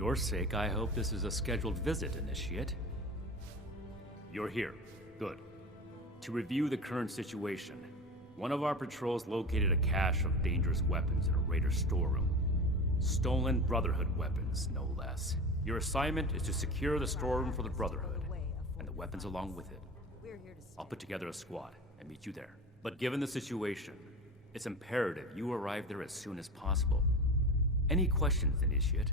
your sake, I hope this is a scheduled visit, Initiate. You're here. Good. To review the current situation, one of our patrols located a cache of dangerous weapons in a Raider storeroom. Stolen Brotherhood weapons, no less. Your assignment is to secure the storeroom for the Brotherhood, and the weapons along with it. I'll put together a squad and meet you there. But given the situation, it's imperative you arrive there as soon as possible. Any questions, Initiate?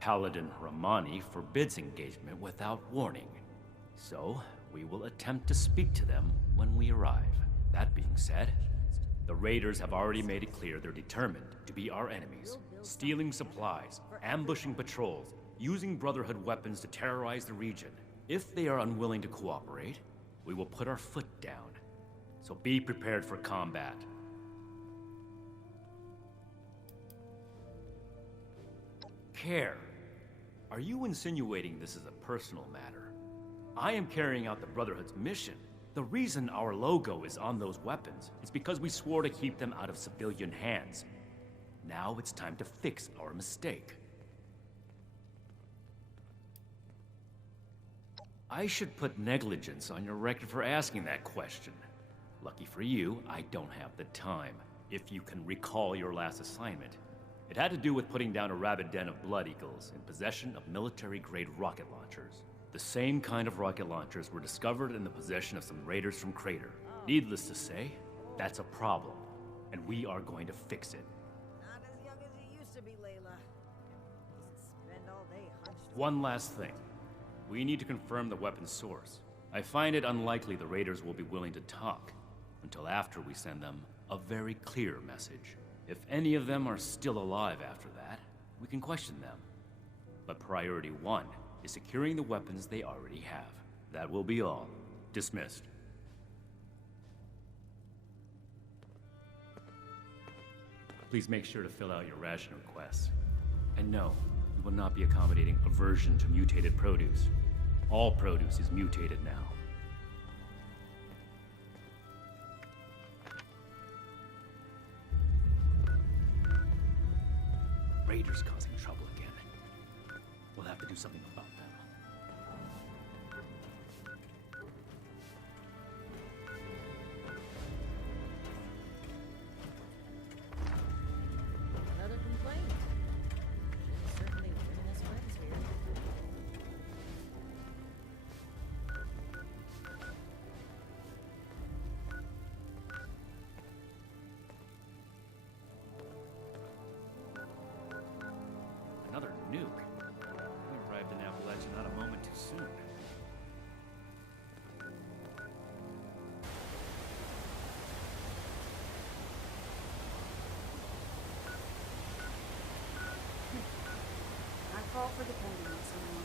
Paladin Ramani forbids engagement without warning. So, we will attempt to speak to them when we arrive. That being said, the Raiders have already made it clear they're determined to be our enemies, stealing supplies, ambushing patrols, using Brotherhood weapons to terrorize the region. If they are unwilling to cooperate, we will put our foot down. So be prepared for combat. Care. Are you insinuating this is a personal matter? I am carrying out the Brotherhood's mission. The reason our logo is on those weapons is because we swore to keep them out of civilian hands. Now it's time to fix our mistake. I should put negligence on your record for asking that question. Lucky for you, I don't have the time, if you can recall your last assignment. It had to do with putting down a rabid den of Blood Eagles in possession of military-grade rocket launchers. The same kind of rocket launchers were discovered in the possession of some raiders from Crater. Needless to say, that's a problem, and we are going to fix it. Not as young as you used to be, Layla. Spend all day hunched. One last thing. We need to confirm the weapon's source. I find it unlikely the raiders will be willing to talk until after we send them a very clear message. If any of them are still alive after that, we can question them. But priority one is securing the weapons they already have. That will be all. Dismissed. Please make sure to fill out your ration requests. And no, we will not be accommodating aversion to mutated produce. All produce is mutated now. Raiders causing trouble again. We'll have to do something about them. Another complaint. Should certainly bring us friends here. Another nuke? We arrived in Appalachia not a moment too soon. I fall for depending on someone.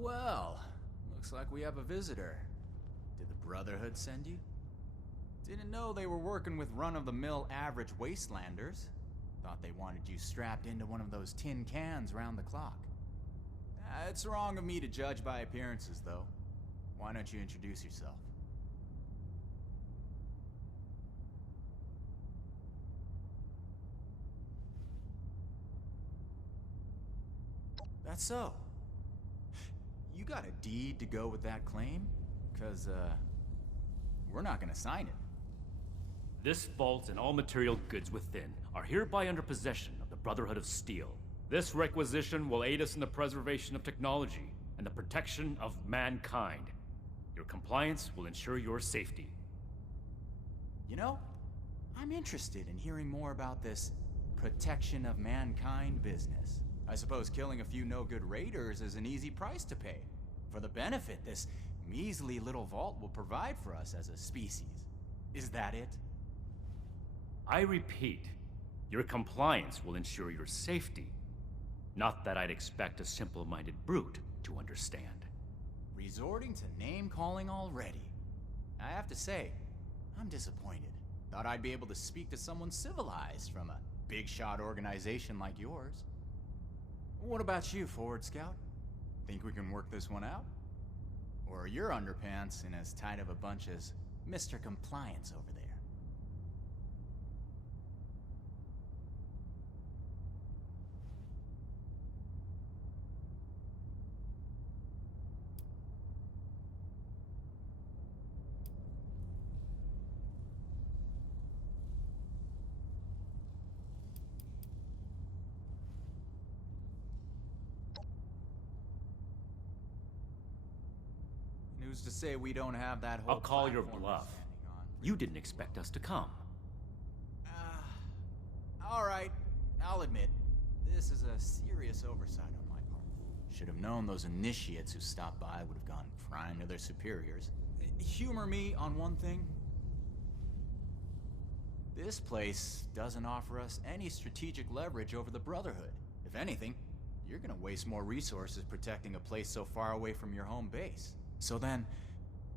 well. Looks like we have a visitor. Did the Brotherhood send you? Didn't know they were working with run-of-the-mill average wastelanders. Thought they wanted you strapped into one of those tin cans round the clock. It's wrong of me to judge by appearances, though. Why don't you introduce yourself? That's so. You got a deed to go with that claim? 'Cause, we're not gonna sign it. This vault and all material goods within are hereby under possession of the Brotherhood of Steel. This requisition will aid us in the preservation of technology and the protection of mankind. Your compliance will ensure your safety. You know, I'm interested in hearing more about this protection of mankind business. I suppose killing a few no-good raiders is an easy price to pay for the benefit this measly little vault will provide for us as a species. Is that it? I repeat, your compliance will ensure your safety. Not that I'd expect a simple-minded brute to understand. Resorting to name-calling already. I have to say, I'm disappointed. Thought I'd be able to speak to someone civilized from a big-shot organization like yours. What about you, Forward Scout? Think we can work this one out? Or are your underpants in as tight of a bunch as Mr. Compliance over there? Who's to say we don't have that whole I'll call your platform bluff. standing on? You didn't expect us to come. All right, I'll admit, this is a serious oversight on my part. Should have known those initiates who stopped by would have gone crying to their superiors. Humor me on one thing. This place doesn't offer us any strategic leverage over the Brotherhood. If anything, you're gonna waste more resources protecting a place so far away from your home base. So then,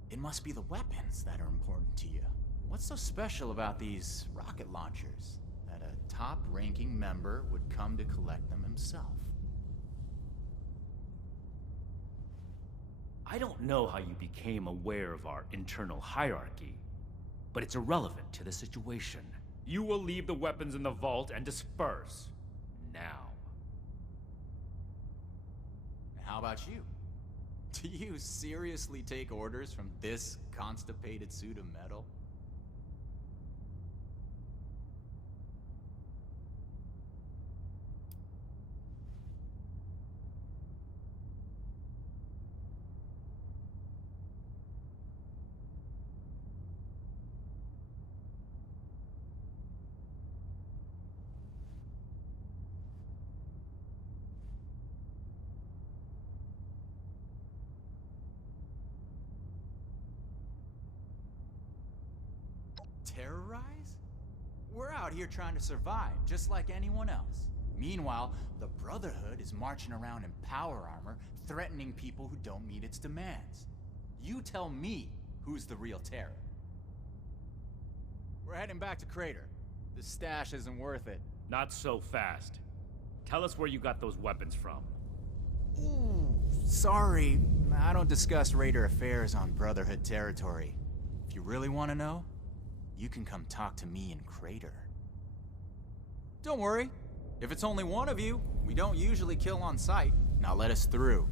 it must be the weapons that are important to you. What's so special about these rocket launchers that a top-ranking member would come to collect them himself? I don't know how you became aware of our internal hierarchy, but it's irrelevant to the situation. You will leave the weapons in the vault and disperse. Now. How about you? Do you seriously take orders from this constipated suit of metal? Terrorize? We're out here trying to survive, just like anyone else. Meanwhile, the Brotherhood is marching around in power armor, threatening people who don't meet its demands. You tell me who's the real terror. We're heading back to Crater. This stash isn't worth it. Not so fast. Tell us where you got those weapons from. Ooh, sorry. I don't discuss Raider affairs on Brotherhood territory. If you really want to know, you can come talk to me in Crater. Don't worry. If it's only one of you, we don't usually kill on sight. Now let us through.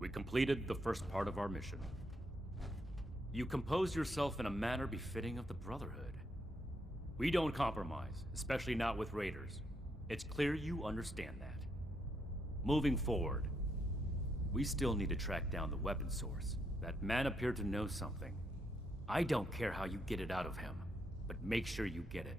We completed the first part of our mission. You composed yourself in a manner befitting of the Brotherhood. We don't compromise, especially not with raiders. It's clear you understand that. Moving forward, we still need to track down the weapon source. That man appeared to know something. I don't care how you get it out of him, but make sure you get it.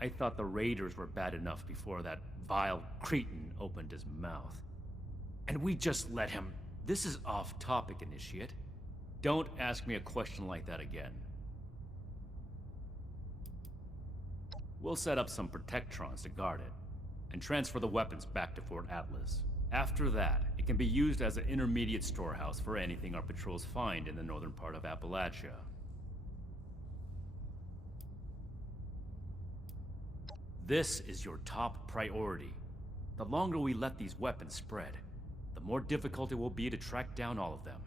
I thought the Raiders were bad enough before that vile cretin opened his mouth. And we just let him... This is off topic, Initiate. Don't ask me a question like that again. We'll set up some Protectrons to guard it, and transfer the weapons back to Fort Atlas. After that, it can be used as an intermediate storehouse for anything our patrols find in the northern part of Appalachia. This is your top priority. The longer we let these weapons spread, the more difficult it will be to track down all of them.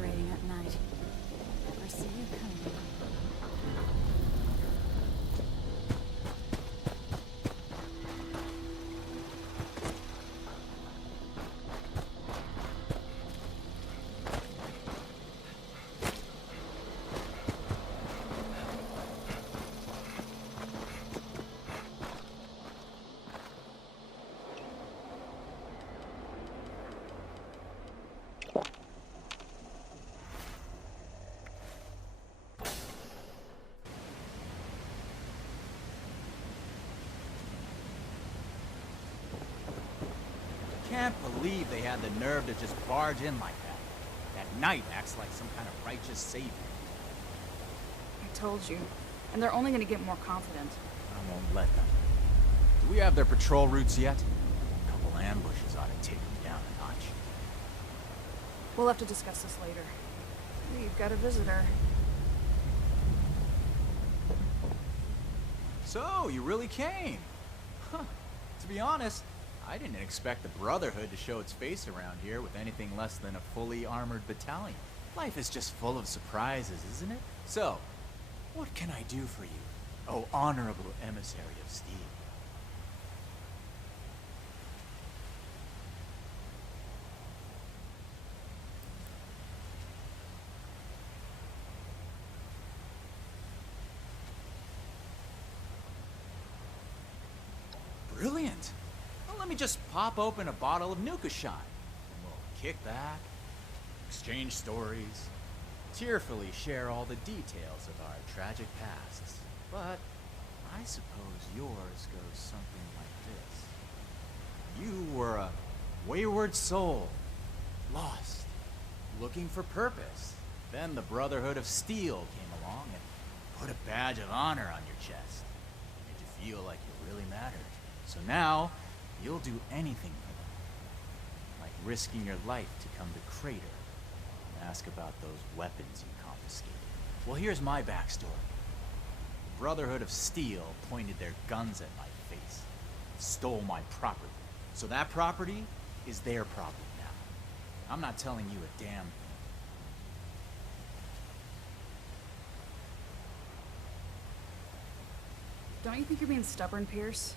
Raiding at night. Never see you coming. Can't believe they had the nerve to just barge in like that. That Knight acts like some kind of righteous savior. I told you. And they're only gonna get more confident. I won't let them. Do we have their patrol routes yet? A couple ambushes ought to take them down a notch. We'll have to discuss this later. We've got a visitor. So, you really came? Huh. To be honest, I didn't expect the Brotherhood to show its face around here with anything less than a fully armored battalion. Life is just full of surprises, isn't it? So, what can I do for you, oh honorable emissary of steel? Brilliant! Well, let me just pop open a bottle of Nukashine, and we'll kick back, exchange stories, tearfully share all the details of our tragic pasts. But I suppose yours goes something like this. You were a wayward soul, lost, looking for purpose. Then the Brotherhood of Steel came along and put a badge of honor on your chest. Made you feel like you really mattered. So now, you'll do anything for them. Like risking your life to come to Crater and ask about those weapons you confiscated. Well, here's my backstory. The Brotherhood of Steel pointed their guns at my face, stole my property. So that property is their problem now. I'm not telling you a damn thing. Don't you think you're being stubborn, Pierce?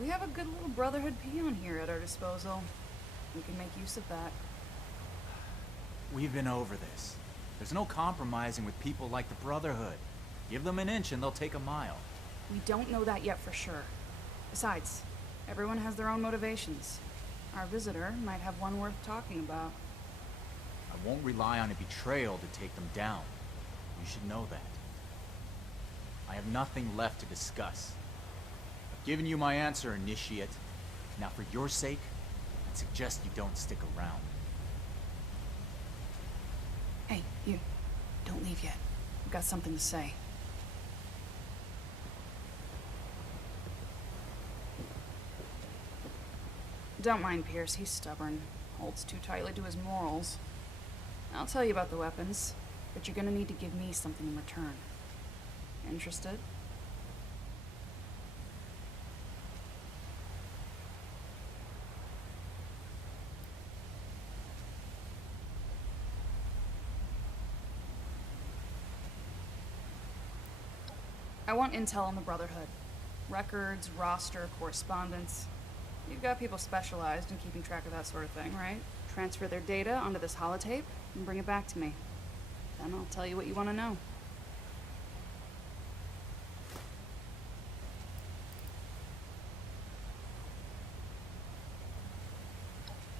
We have a good little Brotherhood peon here at our disposal. We can make use of that. We've been over this. There's no compromising with people like the Brotherhood. Give them an inch and they'll take a mile. We don't know that yet for sure. Besides, everyone has their own motivations. Our visitor might have one worth talking about. I won't rely on a betrayal to take them down. You should know that. I have nothing left to discuss. I've given you my answer, Initiate. Now for your sake, I'd suggest you don't stick around. Hey, you. Don't leave yet. I've got something to say. Don't mind Pierce, he's stubborn. Holds too tightly to his morals. I'll tell you about the weapons, but you're gonna need to give me something in return. Interested? I want intel on the Brotherhood. Records, roster, correspondence. You've got people specialized in keeping track of that sort of thing, right? Transfer their data onto this holotape and bring it back to me. Then I'll tell you what you want to know.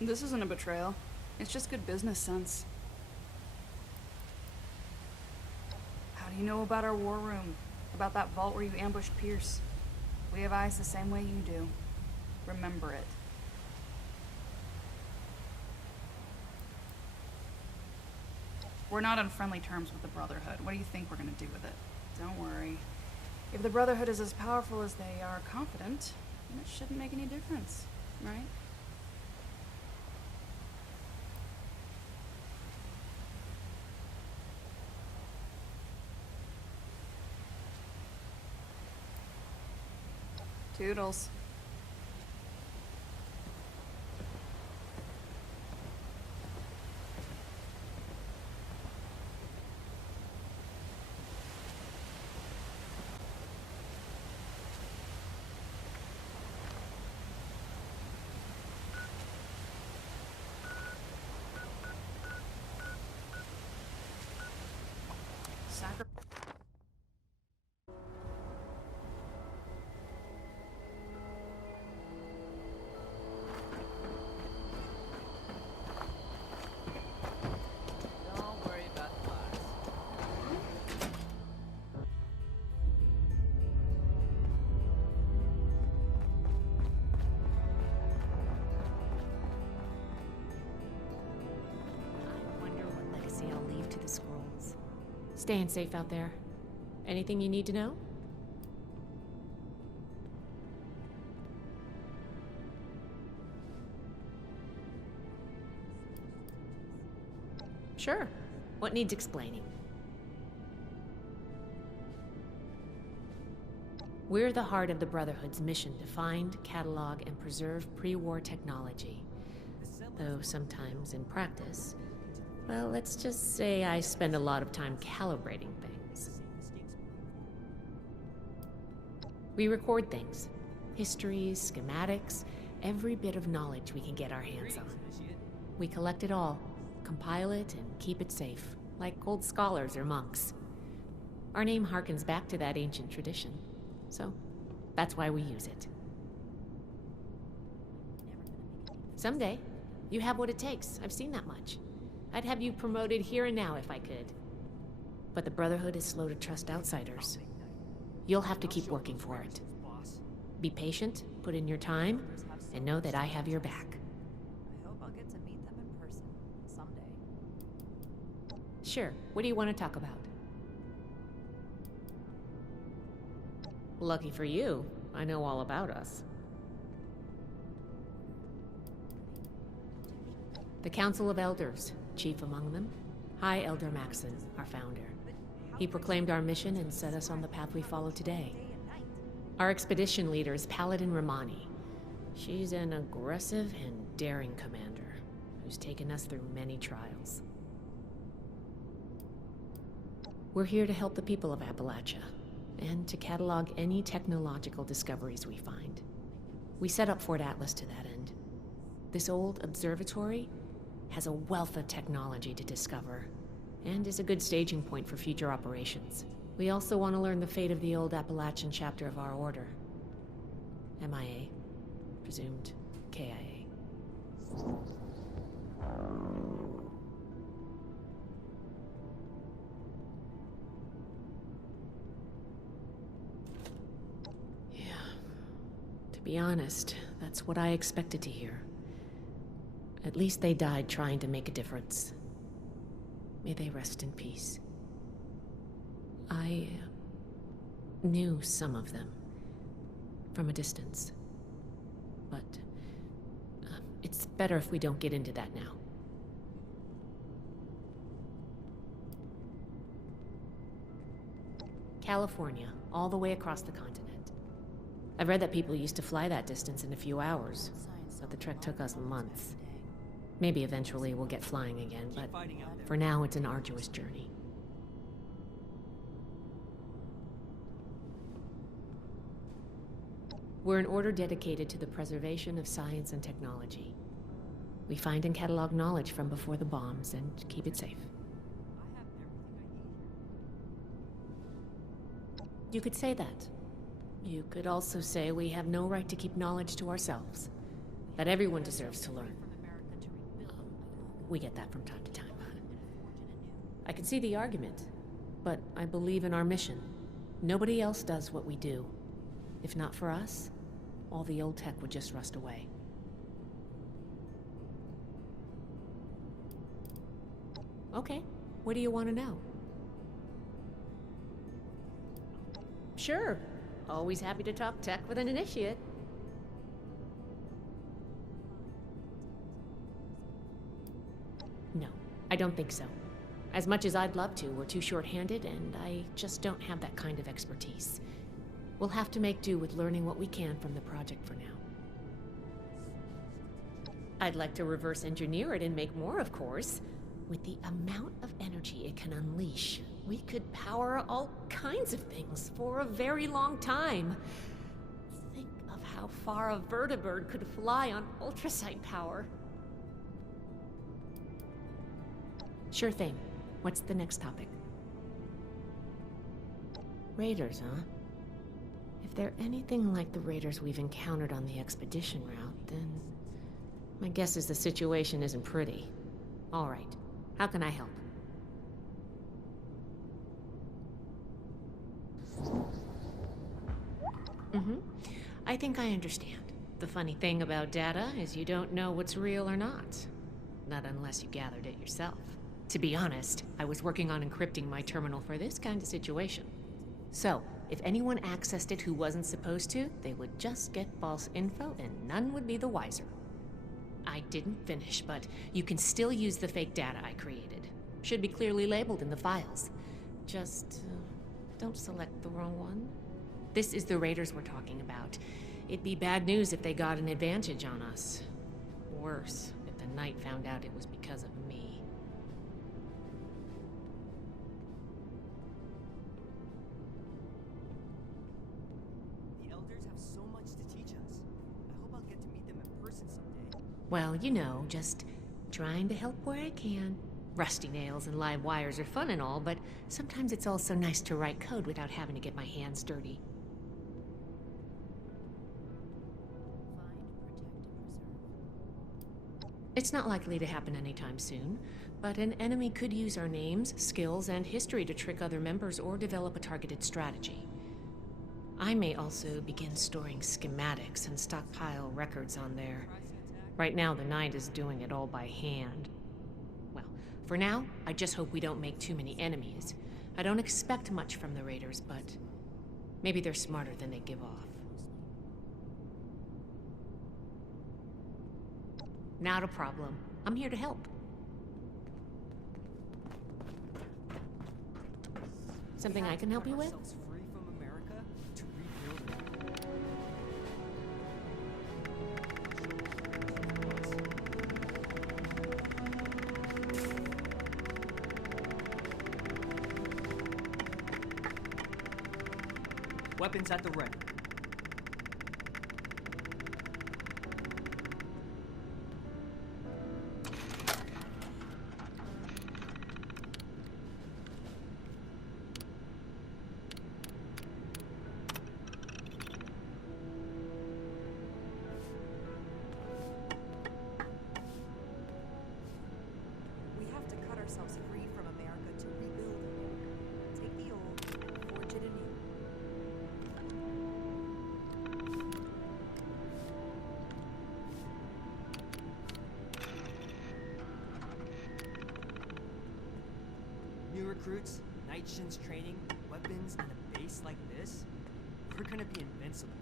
This isn't a betrayal. It's just good business sense. How do you know about our war room? About that vault where you ambushed Pierce? We have eyes the same way you do. Remember it. We're not on friendly terms with the Brotherhood. What do you think we're gonna do with it? Don't worry. If the Brotherhood is as powerful as they are confident, then it shouldn't make any difference, right? Toodles. Sacri- Don't worry about the box. I wonder what legacy I'll leave to the scrolls. Staying safe out there. Anything you need to know? Sure. What needs explaining? We're the heart of the Brotherhood's mission to find, catalog, and preserve pre-war technology. Though sometimes in practice, well, let's just say I spend a lot of time calibrating things. We record things. Histories, schematics, every bit of knowledge we can get our hands on. We collect it all, compile it, and keep it safe, like old scholars or monks. Our name harkens back to that ancient tradition, so that's why we use it. Someday, you have what it takes. I've seen that much. I'd have you promoted here and now if I could. But the Brotherhood is slow to trust outsiders. You'll have to keep working for it. Be patient, put in your time, and know that I have your back. I hope I'll get to meet them in person someday. Sure, what do you want to talk about? Lucky for you, I know all about us. The Council of Elders, chief among them, High Elder Maxon, our founder. He proclaimed our mission and set us on the path we follow today. Our expedition leader is Paladin Romani. She's an aggressive and daring commander who's taken us through many trials. We're here to help the people of Appalachia, and to catalog any technological discoveries we find. We set up Fort Atlas to that end. This old observatory has a wealth of technology to discover, and is a good staging point for future operations. We also want to learn the fate of the old Appalachian chapter of our order. MIA. Presumed KIA. Yeah. To be honest, that's what I expected to hear. At least they died trying to make a difference. May they rest in peace. I knew some of them from a distance, but it's better if we don't get into that now. California, all the way across the continent. I've read that people used to fly that distance in a few hours, but the trek took us months. Maybe eventually we'll get flying again, but for now it's an arduous journey. We're an order dedicated to the preservation of science and technology. We find and catalog knowledge from before the bombs and keep it safe. You could say that. You could also say we have no right to keep knowledge to ourselves. That everyone deserves to learn. We get that from time to time. I can see the argument, but I believe in our mission. Nobody else does what we do. If not for us, all the old tech would just rust away. Okay, what do you want to know? Sure, always happy to talk tech with an initiate. No, I don't think so. As much as I'd love to, we're too short-handed, and I just don't have that kind of expertise. We'll have to make do with learning what we can from the project for now. I'd like to reverse engineer it and make more, of course. With the amount of energy it can unleash, we could power all kinds of things for a very long time. Think of how far a vertibird could fly on ultrasight power. Sure thing. What's the next topic? Raiders, huh? If they're anything like the raiders we've encountered on the expedition route, then my guess is the situation isn't pretty. All right. How can I help? I think I understand. The funny thing about data is you don't know what's real or not. Not unless you gathered it yourself. To be honest, I was working on encrypting my terminal for this kind of situation. So, if anyone accessed it who wasn't supposed to, they would just get false info and none would be the wiser. I didn't finish, but you can still use the fake data I created. Should be clearly labeled in the files. Just, don't select the wrong one. This is the Raiders we're talking about. It'd be bad news if they got an advantage on us. Worse, if the Knight found out it was because of me. The Elders have so much to teach us. I hope I'll get to meet them in person someday. Well, you know, just trying to help where I can. Rusty nails and live wires are fun and all, but sometimes it's also nice to write code without having to get my hands dirty. It's not likely to happen anytime soon, but an enemy could use our names, skills, and history to trick other members or develop a targeted strategy. I may also begin storing schematics and stockpile records on there. Right now, the Knight is doing it all by hand. Well, for now, I just hope we don't make too many enemies. I don't expect much from the Raiders, but maybe they're smarter than they give off. Not a problem. I'm here to help. Something I can help you with? Free from America to rebuild it. Weapons at the ready. Free from America to rebuild America. Take the old and forge it anew. New recruits, night shins training, weapons, and a base like this? We're gonna be invincible.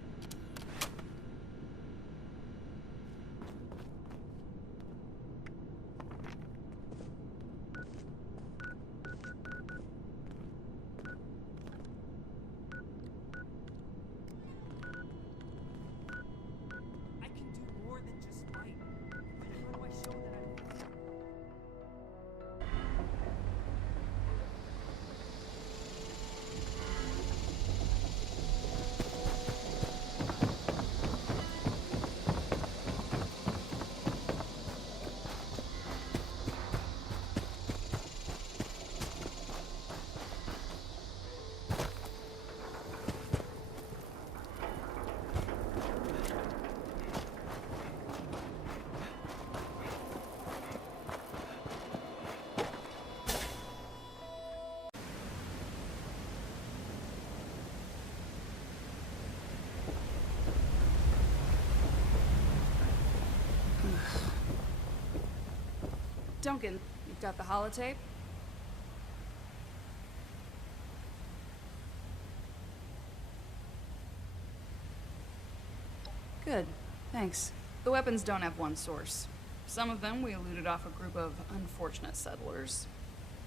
Duncan, you've got the holotape? Good, thanks. The weapons don't have one source. Some of them we looted off a group of unfortunate settlers.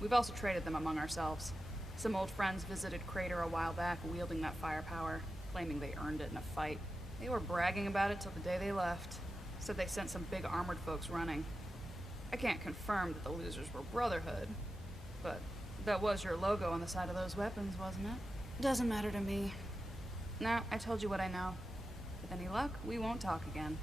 We've also traded them among ourselves. Some old friends visited Crater a while back wielding that firepower, claiming they earned it in a fight. They were bragging about it till the day they left. Said they sent some big armored folks running. I can't confirm that the losers were Brotherhood, but that was your logo on the side of those weapons, wasn't it? Doesn't matter to me. Now, I told you what I know. With any luck, we won't talk again.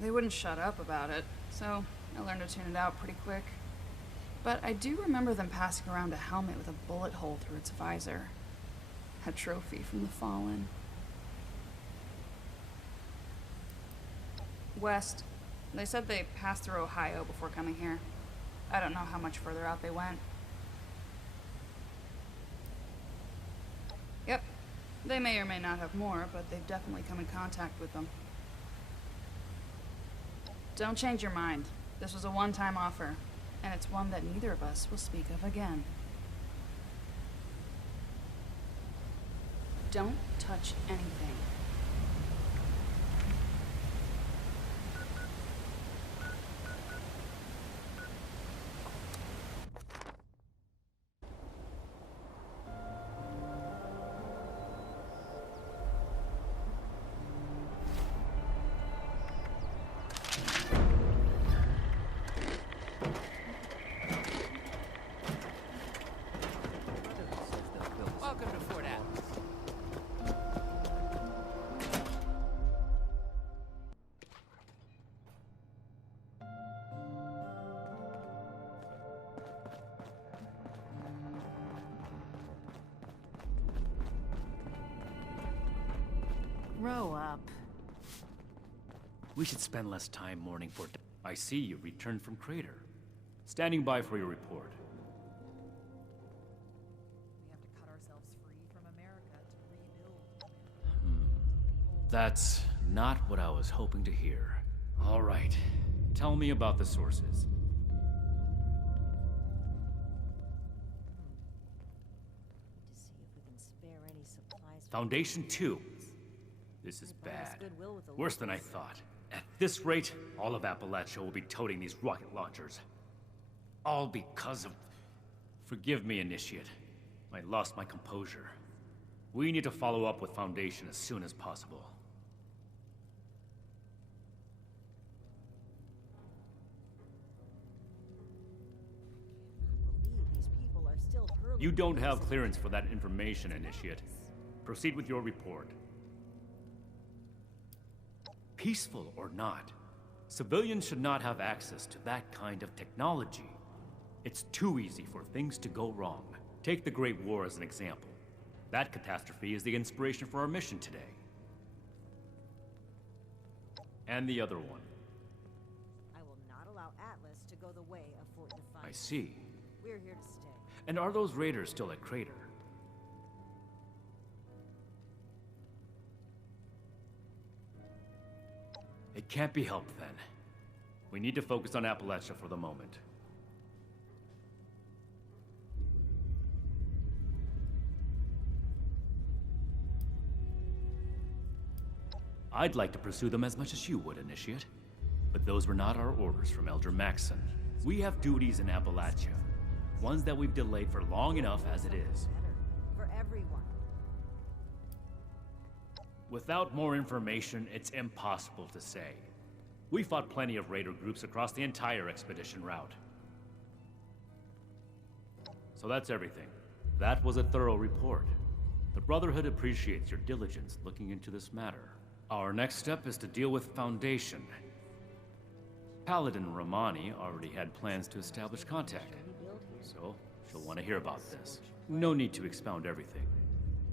They wouldn't shut up about it, so I learned to tune it out pretty quick. But I do remember them passing around a helmet with a bullet hole through its visor. A trophy from the Fallen. West. They said they passed through Ohio before coming here. I don't know how much further out they went. Yep. They may or may not have more, but they've definitely come in contact with them. Don't change your mind. This was a one-time offer, and it's one that neither of us will speak of again. Don't touch anything. Grow up. We should spend less time mourning for... I see you returned from Crater. Standing by for your report. We have to cut ourselves free from America to rebuild. That's not what I was hoping to hear. All right. Tell me about the sources. To see if we can spare any supplies. Foundation 2. This is bad. Worse than I thought. At this rate, all of Appalachia will be toting these rocket launchers. All because of... Forgive me, Initiate. I lost my composure. We need to follow up with Foundation as soon as possible. These people are still hurling. You don't have clearance for that information, Initiate. Proceed with your report. Peaceful or not, civilians should not have access to that kind of technology. It's too easy for things to go wrong. Take the Great War as an example. That catastrophe is the inspiration for our mission today. And the other one. I will not allow Atlas to go the way of Fort Defiance. I see. We're here to stay. And are those raiders still at Crater? It can't be helped then. We need to focus on Appalachia for the moment. I'd like to pursue them as much as you would, Initiate. But those were not our orders from Elder Maxson. We have duties in Appalachia. Ones that we've delayed for long enough as it is. Better. For everyone. Without more information, it's impossible to say. We fought plenty of raider groups across the entire expedition route. So that's everything. That was a thorough report. The Brotherhood appreciates your diligence looking into this matter. Our next step is to deal with Foundation. Paladin Romani already had plans to establish contact, so she'll want to hear about this. No need to expound everything.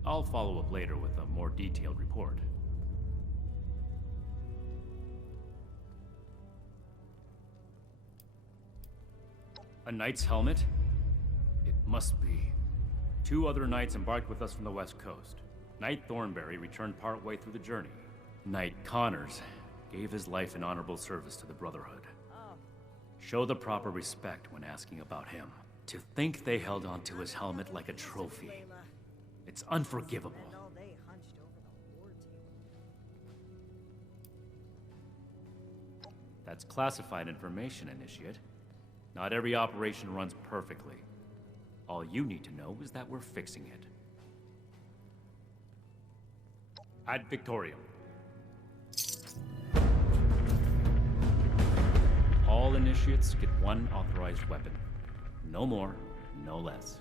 I'll follow up later with a more detailed report. A knight's helmet? It must be. 2 other knights embarked with us from the west coast. Knight Thornberry returned partway through the journey. Knight Connors gave his life in honorable service to the Brotherhood. Show the proper respect when asking about him. To think they held onto his helmet like a trophy. It's unforgivable. Spend all day hunched over the war table. That's classified information, Initiate. Not every operation runs perfectly. All you need to know is that we're fixing it. Ad Victorium. All Initiates get 1 authorized weapon. No more, no less.